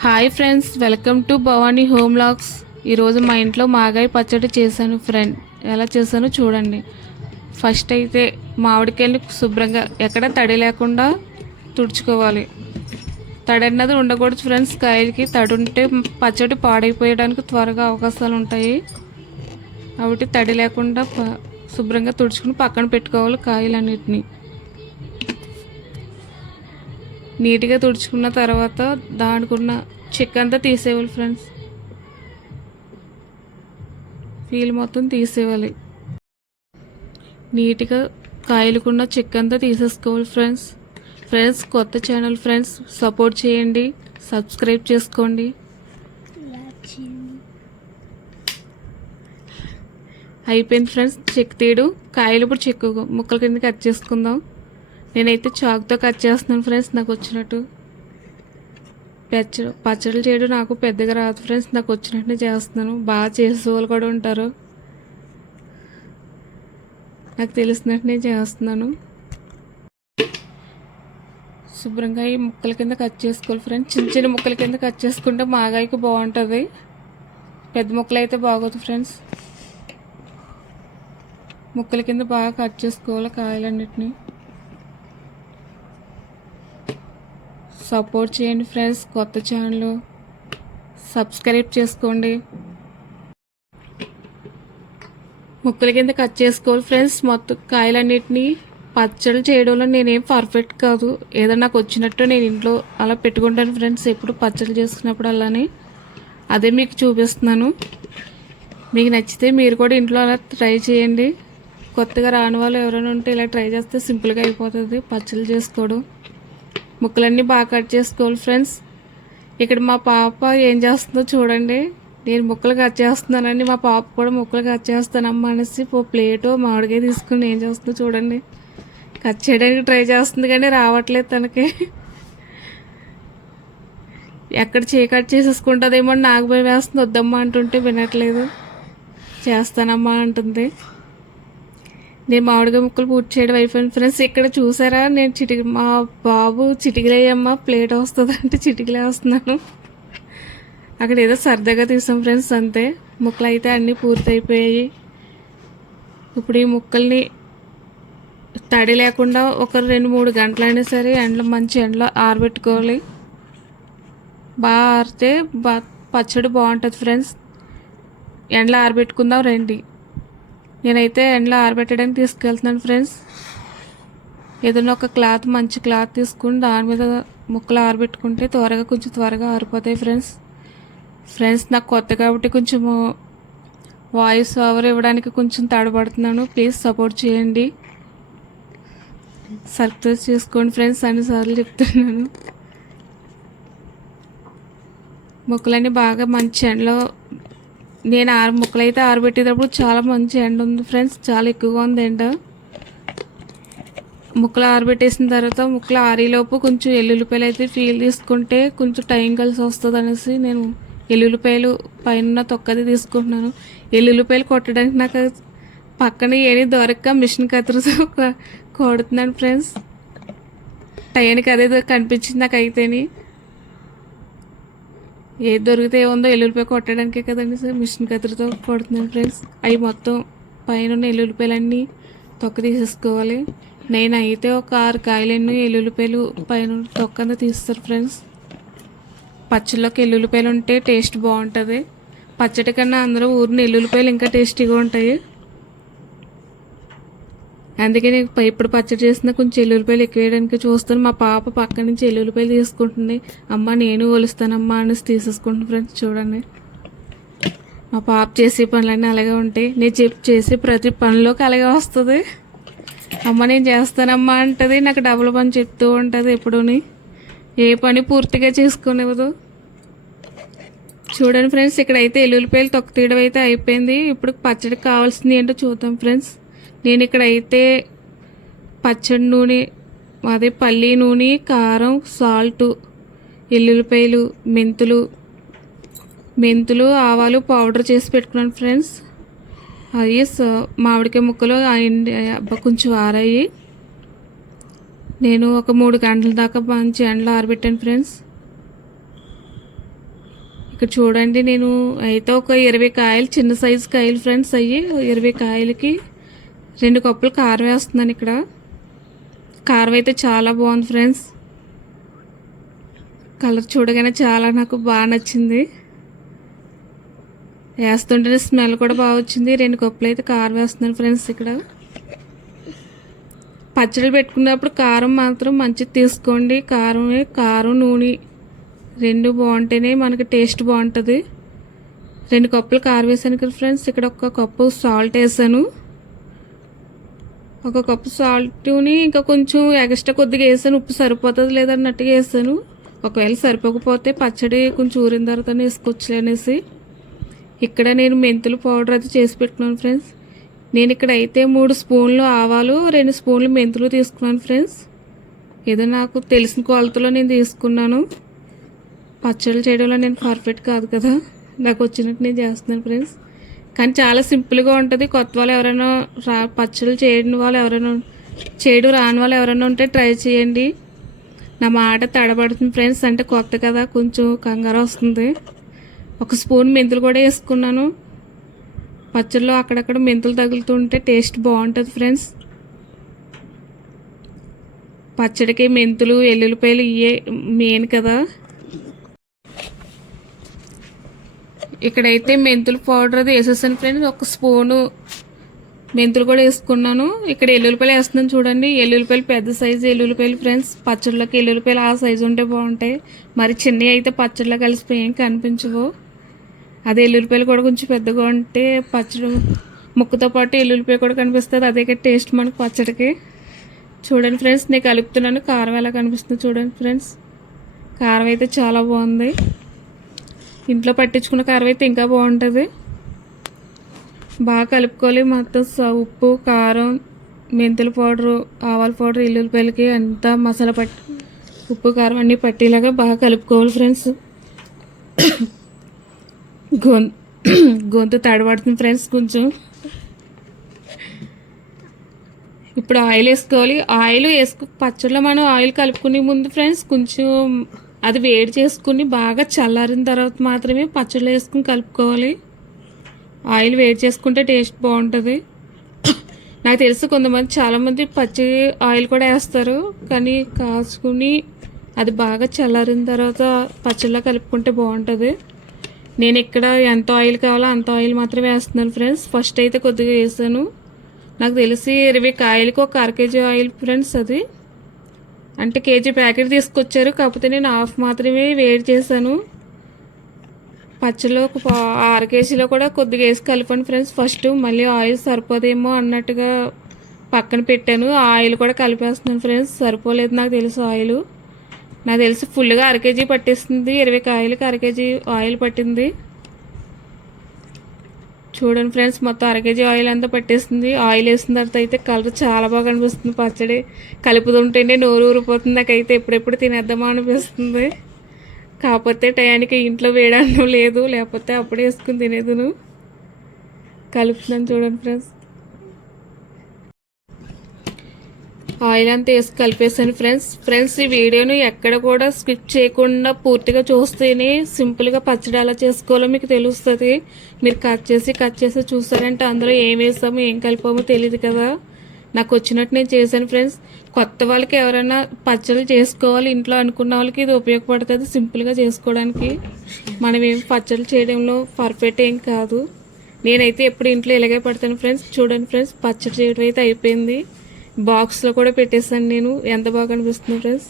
Hi friends welcome to Bhavani home locks. ఈరోజు మా ఇంట్లో మాగాయ పచ్చడి చేశాను ఫ్రెండ్. ఎలా చేశానో చూడండి. ఫస్ట్ అయితే మామిడికాయలు శుభ్రంగా ఎక్కడ తడి లేకుండా తుడుచుకోవాలి. తడి అన్నది ఉండకూడదు ఫ్రెండ్స్ కాయలకి తడి ఉంటే పచ్చడి పాడైపోయడానికి త్వరగా అవకాశాలు ఉంటాయి. కాబట్టి తడి లేకుండా ప- శుభ్రంగా తుడుచుకుని పక్కన పెట్టుకోవాలి కాయలన్నిటిని. నీట్గా తుడుచుకున్న తర్వాత దానికున్న చెక్క అంతా తీసేయాలి ఫ్రెండ్స్. పీల్ మొత్తం తీసేయాలి. నీట్గా కాయలుకున్న చెక్క అంతా తీసేసుకోవాలి ఫ్రెండ్స్. ఫ్రెండ్స్ కొత్త ఛానల్ ఫ్రెండ్స్ సపోర్ట్ చేయండి. సబ్స్క్రైబ్ చేసుకోండి. అయిపోయింది ఫ్రెండ్స్ చెక్ తీయడు. కాయలు ఇప్పుడు చెక్కు ముక్కల కింద కట్ చేసుకుందాం. నేనైతే చాక్తో కట్ చేస్తున్నాను ఫ్రెండ్స్ నాకు వచ్చినట్టు. పచ్చడి పచ్చడి చేయడం నాకు పెద్దగా రాదు ఫ్రెండ్స్ నాకు వచ్చినట్టు చేస్తున్నాను. బాగా చేసే వాళ్ళు కూడా ఉంటారు. నాకు తెలిసినట్టు నేను చేస్తున్నాను. శుభ్రంగా ఈ ముక్కల కింద కట్ చేసుకోవాలి ఫ్రెండ్స్. చిన్న చిన్న ముక్కల కింద కట్ చేసుకుంటే మాగాయకి బాగుంటుంది. పెద్ద ముక్కలు అయితే బాగోదు ఫ్రెండ్స్. ముక్కల కింద బాగా కట్ చేసుకోవాలి కాయలన్నిటిని. సపోర్ట్ చేయండి ఫ్రెండ్స్ కొత్త ఛానల్ సబ్స్క్రైబ్ చేసుకోండి. ముక్కల కింద కట్ చేసుకోవాలి ఫ్రెండ్స్ మొత్తం కాయలన్నిటిని పచ్చడి చేయడంలో నేనేం పర్ఫెక్ట్ కాదు. ఏదో నాకు వచ్చినట్టు నేను ఇంట్లో అలా పెట్టుకుంటాను ఫ్రెండ్స్ ఎప్పుడు పచ్చడి చేసుకున్నప్పుడు అలానే. అదే మీకు చూపిస్తున్నాను. మీకు నచ్చితే మీరు కూడా ఇంట్లో అలా ట్రై చేయండి. కొత్తగా రాని వాళ్ళు ఎవరైనా ఉంటే ఇలా ట్రై చేస్తే సింపుల్గా అయిపోతుంది పచ్చళ్ళు చేసుకోవడం. ముక్కలన్నీ బాగా కట్ చేసుకోవాలి ఫ్రెండ్స్. ఇక్కడ మా పాప ఏం చేస్తుందో చూడండి. నేను ముక్కలు కట్ చేస్తున్నానని మా పాప కూడా ముక్కలు కట్ చేస్తానమ్మా అనేసి ఓ ప్లేటు మామిడికాయ తీసుకుని ఏం చేస్తుందో చూడండి. కట్ చేయడానికి ట్రై చేస్తుంది కానీ రావట్లేదు తనకి. ఎక్కడ చేయి కట్ చేసేసుకుంటుందేమో అని నాకు భయం వేస్తుంది. వద్దమ్మా అంటుంటే వినట్లేదు. చేస్తానమ్మా అంటుంది. నేను మామిడికాయ ముక్కలు పూర్తి చేయడం అయిపోయింది ఫ్రెండ్స్. ఇక్కడ చూసారా? నేను చిటికి మా బాబు చిటికిలేయమ్మ ప్లేట్ వస్తుంది అంటే చిటికిలే వస్తున్నాను. అక్కడ ఏదో సరదాగా తీసాం ఫ్రెండ్స్ అంతే. ముక్కలు అయితే అన్నీ పూర్తయిపోయాయి. ఇప్పుడు ఈ ముక్కల్ని తడి లేకుండా ఒక రెండు మూడు గంటలైనా సరే ఎండలో మంచి ఎండలో ఆరబెట్టుకోవాలి. బాగా ఆరితే బా పచ్చడి బాగుంటుంది ఫ్రెండ్స్. ఎండలో ఆరబెట్టుకుందాం రండి. నేనైతే ఎండలో ఆరబెట్టడానికి తీసుకెళ్తున్నాను ఫ్రెండ్స్. ఏదైనా ఒక క్లాత్ మంచి క్లాత్ తీసుకుని దాని మీద ముక్కలు ఆరబెట్టుకుంటే త్వరగా కొంచెం త్వరగా ఆరిపోతాయి ఫ్రెండ్స్. ఫ్రెండ్స్ నాకు కొత్త కాబట్టి కొంచెము వాయిస్ ఓవర్ ఇవ్వడానికి కొంచెం తడబడుతున్నాను. ప్లీజ్ సపోర్ట్ చేయండి. సబ్స్క్రైబ్ చేసుకోండి ఫ్రెండ్స్ అన్నిసార్లు చెప్తున్నాను. ముక్కలన్నీ బాగా మంచి ఎండలో నేను ఆరు ముక్కలు అయితే ఆరబెట్టేటప్పుడు చాలా మంచి ఎండ ఉంది ఫ్రెండ్స్ చాలా ఎక్కువగా ఉంది ఎండ. ముక్కలు ఆరబెట్టేసిన తర్వాత ముక్కలు ఆరేలోపు కొంచెం ఎల్లుల్లిపాయలు అయితే ఫీల్ తీసుకుంటే కొంచెం టైం కలిసి వస్తుంది అనేసి నేను ఎల్లుల్లిపాయలు పైన తొక్కది తీసుకుంటున్నాను. ఎల్లుల్లిపాయలు కొట్టడానికి నాకు పక్కన ఏమీ దొరక్క మిషన్ కత్తిరితో కొడుతున్నాను ఫ్రెండ్స్. టైంకి అదే కనిపించింది నాకు అయితేనే ఏది దొరికితే ఏముందో ఎల్లుల్లిపాయ కొట్టడానికే కదండి సార్ మిషన్ కత్తిరితో కొడుతున్నాను ఫ్రెండ్స్. అవి మొత్తం పైన ఉన్న ఎల్లుల్లిపాయలన్నీ తొక్క తీసేసుకోవాలి. నేను అయితే ఒక ఆరు కాయలన్నీ ఎల్లుల్లిపాయలు పైన తొక్కంతా తీస్తారు ఫ్రెండ్స్. పచ్చళ్ళకి ఎల్లుల్లిపాయలు ఉంటే టేస్ట్ బాగుంటుంది. పచ్చడి కన్నా అందరూ ఊరిని ఎల్లుల్లిపాయలు ఇంకా టేస్టీగా ఉంటాయి. అందుకే నేను ఇప్పుడు పచ్చడి చేసిన కొంచెం ఎల్లుల్లిపాయలు ఎక్కువ వేయడానికి చూస్తాను. మా పాప పక్క నుంచి ఎల్లుల్లిపాయలు తీసుకుంటుంది. అమ్మ నేను ఒలుస్తానమ్మా అనేసి తీసేసుకుంటున్నాను ఫ్రెండ్స్ చూడండి. మా పాప చేసే పనులన్నీ అలాగే ఉంటాయి. నేను చెప్పి చేసే ప్రతి పనిలోకి అలాగే వస్తుంది. అమ్మ నేను చేస్తానమ్మా అంటది. నాకు డబుల్ పని చెప్తూ ఉంటుంది ఎప్పుడూని. ఏ పని పూర్తిగా చేసుకునేవదు చూడండి ఫ్రెండ్స్ ఇక్కడైతే ఎల్లుల్లిపాయలు తొక్క తీయడం అయితే అయిపోయింది. ఇప్పుడు పచ్చడికి కావాల్సింది ఏంటో చూద్దాం ఫ్రెండ్స్. నేను ఇక్కడైతే పచ్చడి నూనె అదే పల్లి నూనె కారం సాల్ట్ ఎల్లుల్లిపాయలు మెంతులు మెంతులు ఆవాలు పౌడర్ చేసి పెట్టుకున్నాను ఫ్రెండ్స్. అవి మామిడికాయ ముక్కలు కొంచెం ఆరాయి. నేను ఒక మూడు గంటల దాకా మంచి ఎండలో ఆరబెట్టాను ఫ్రెండ్స్. ఇక్కడ చూడండి నేను అయితే ఒక ఇరవై కాయలు చిన్న సైజు కాయలు ఫ్రెండ్స్ అయ్యి ఇరవై కాయలకి రెండు కప్పులు కారం వేస్తున్నాను ఇక్కడ. కారం అయితే చాలా బాగుంది ఫ్రెండ్స్. కలర్ చూడగానే చాలా నాకు బాగా నచ్చింది. వేస్తుంటే స్మెల్ కూడా బాగా వచ్చింది. రెండు కప్పులు అయితే కారం వేస్తున్నాను ఫ్రెండ్స్ ఇక్కడ. పచ్చడి పెట్టుకున్నప్పుడు కారం మాత్రం మంచిది తీసుకోండి. కారం కారం నూనె రెండు బాగుంటేనే మనకి టేస్ట్ బాగుంటుంది. రెండు కప్పులు కారం వేసాను కదా ఫ్రెండ్స్. ఇక్కడ ఒక కప్పు సాల్ట్ వేసాను. ఒక కప్పు సాల్ట్ని ఇంకా కొంచెం ఎక్స్ట్రా కొద్దిగా వేసాను. ఉప్పు సరిపోతుంది లేదన్నట్టుగా వేసాను. ఒకవేళ సరిపోకపోతే పచ్చడి కొంచెం ఊరిన తర్వాత వేసుకోవచ్చు అనేసి. ఇక్కడ నేను మెంతులు పౌడర్ అయితే చేసి పెట్టుకున్నాను ఫ్రెండ్స్. నేను ఇక్కడ అయితే మూడు స్పూన్లు ఆవాలు రెండు స్పూన్లు మెంతులు తీసుకున్నాను ఫ్రెండ్స్. ఏదో నాకు తెలిసిన కొలతలో నేను తీసుకున్నాను. పచ్చళ్ళు చేయడంలో నేను పర్ఫెక్ట్ కాదు కదా. నాకు వచ్చినట్టు నేను చేస్తున్నాను ఫ్రెండ్స్. కానీ చాలా సింపుల్గా ఉంటుంది. కొత్త వాళ్ళు ఎవరైనా రా పచ్చళ్ళు చేయని వాళ్ళు ఎవరైనా చేయడం రాని వాళ్ళు ఎవరైనా ఉంటే ట్రై చేయండి. నా మాట తడబడుతుంది ఫ్రెండ్స్. అంటే కొత్త కదా కొంచెం కంగారు వస్తుంది. ఒక స్పూన్ మెంతులు కూడా వేసుకున్నాను. పచ్చళ్ళు అక్కడక్కడ మెంతులు తగులుతుంటే టేస్ట్ బాగుంటుంది ఫ్రెండ్స్. పచ్చడికి మెంతులు ఎల్లుల్లిపాయలు ఇవే మెయిన్ కదా. ఇక్కడైతే మెంతుల పౌడర్ అది వేసేసాను ఫ్రెండ్స్. ఒక స్పూను మెంతులు కూడా వేసుకున్నాను. ఇక్కడ ఎల్లుల్లిపాయలు వేస్తున్నాను చూడండి. ఎల్లుల్లిపాయలు పెద్ద సైజు ఎల్లుల్లిపాయలు ఫ్రెండ్స్. పచ్చడిలోకి ఎల్లుల్లిపాయలు ఆ సైజు ఉంటే బాగుంటాయి. మరి చిన్నవి అయితే పచ్చడిలో కలిసిపోయి కనిపించవు. అదే ఎల్లుల్లిపాయలు కూడా కొంచెం పెద్దగా ఉంటే పచ్చడి ముక్కతో పాటు ఎల్లుల్లిపాయ కూడా కనిపిస్తుంది. అదే టేస్ట్ మనకు పచ్చడికి. చూడండి ఫ్రెండ్స్ నేను కలుపుతున్నాను. కారం ఎలా కనిపిస్తుంది చూడండి ఫ్రెండ్స్. కారం అయితే చాలా బాగుంది. ఇంట్లో పట్టించుకున్న కారం అయితే ఇంకా బాగుంటుంది. బాగా కలుపుకోవాలి. మొత్తం స- ఉప్పు కారం మెంతుల పౌడరు ఆవాల పౌడర్ ఎల్లుల్లిపాయలకి అంతా మసాలా పట్టి ఉప్పు కారం అన్నీ పట్టేలాగా బాగా కలుపుకోవాలి ఫ్రెండ్స్. గొంతు గొంతు తడబడుతుంది ఫ్రెండ్స్ కొంచెం. ఇప్పుడు ఆయిల్ వేసుకోవాలి. ఆయిల్ వేసుకో పచ్చడిలో మనం ఆయిల్ కలుపుకునే ముందు ఫ్రెండ్స్ కొంచెం అది వేడి చేసుకుని బాగా చల్లారిన తర్వాత మాత్రమే పచ్చళ్ళు వేసుకుని కలుపుకోవాలి. ఆయిల్ వేడి చేసుకుంటే టేస్ట్ బాగుంటుంది. నాకు తెలుసు కొంతమంది చాలామంది పచ్చి ఆయిల్ కూడా వేస్తారు. కానీ కాచుకుని అది బాగా చల్లారిన తర్వాత పచ్చళ్ళ కలుపుకుంటే బాగుంటుంది. నేను ఇక్కడ ఎంత ఆయిల్ కావాలో అంత ఆయిల్ మాత్రమే వేస్తున్నాను ఫ్రెండ్స్. ఫస్ట్ అయితే కొద్దిగా వేసాను. నాకు తెలిసి ఇరవై కాయలకు ఒక అర కేజీ ఆయిల్ ఫ్రెండ్స్ అది. అంటే కేజీ ప్యాకెట్ తీసుకొచ్చారు. కాకపోతే నేను హాఫ్ మాత్రమే వేడి చేశాను. పచ్చలో ఒక పా- ఆరు కేజీలో కూడా కొద్దిగా వేసి కలిపాను ఫ్రెండ్స్. ఫస్ట్ మళ్ళీ ఆయిల్ సరిపోదేమో అన్నట్టుగా పక్కన పెట్టాను. ఆయిల్ కూడా కలిపేస్తున్నాను ఫ్రెండ్స్. సరిపోలేదు నాకు తెలుసు ఆయిల్. నాకు తెలిసి ఫుల్గా అర కేజీ పట్టేస్తుంది. ఇరవై కాయలకి అర కేజీ ఆయిల్ పట్టింది. చూడండి ఫ్రెండ్స్ మొత్తం అర కేజీ ఆయిల్ అంతా పట్టేస్తుంది. ఆయిల్ వేసిన తర్వాత అయితే కలర్ చాలా బాగా అనిపిస్తుంది పచ్చడి. కలుపుతుంటేనే నోరు ఊరిపోతుంది. నాకైతే ఎప్పుడెప్పుడు తినేద్దామా అనిపిస్తుంది. కాకపోతే టయానికి ఇంట్లో వేయడం లేదు. లేకపోతే అప్పుడే వేసుకుని తినేదును. కలుపుతున్నాను చూడండి ఫ్రెండ్స్. ఆయిల్ అంతా వేసి కలిపేసాను ఫ్రెండ్స్. ఫ్రెండ్స్ ఈ వీడియోను ఎక్కడ కూడా స్కిప్ చేయకుండా పూర్తిగా చూస్తేనే సింపుల్గా పచ్చడి ఎలా చేసుకోవాలో మీకు తెలుస్తుంది. మీరు కట్ చేసి కట్ చేసి చూసారంటే అందులో ఏం వేసామో ఏం కలిపామో తెలియదు కదా. నాకు వచ్చినట్టు నేను చేశాను ఫ్రెండ్స్. కొత్త వాళ్ళకి ఎవరైనా పచ్చళ్ళు చేసుకోవాలి ఇంట్లో అనుకున్న వాళ్ళకి ఇది ఉపయోగపడుతుంది సింపుల్గా చేసుకోవడానికి. మనం ఏం పచ్చళ్ళు చేయడంలో పర్ఫెక్ట్ ఏం కాదు. నేనైతే ఎప్పుడు ఇంట్లో ఇలాగే పడతాను ఫ్రెండ్స్. చూడండి ఫ్రెండ్స్ పచ్చడి చేయడం అయితే అయిపోయింది. బాక్స్లో కూడా పెట్టేసాను నేను. ఎంత బాగా అనిపిస్తుంది ఫ్రెండ్స్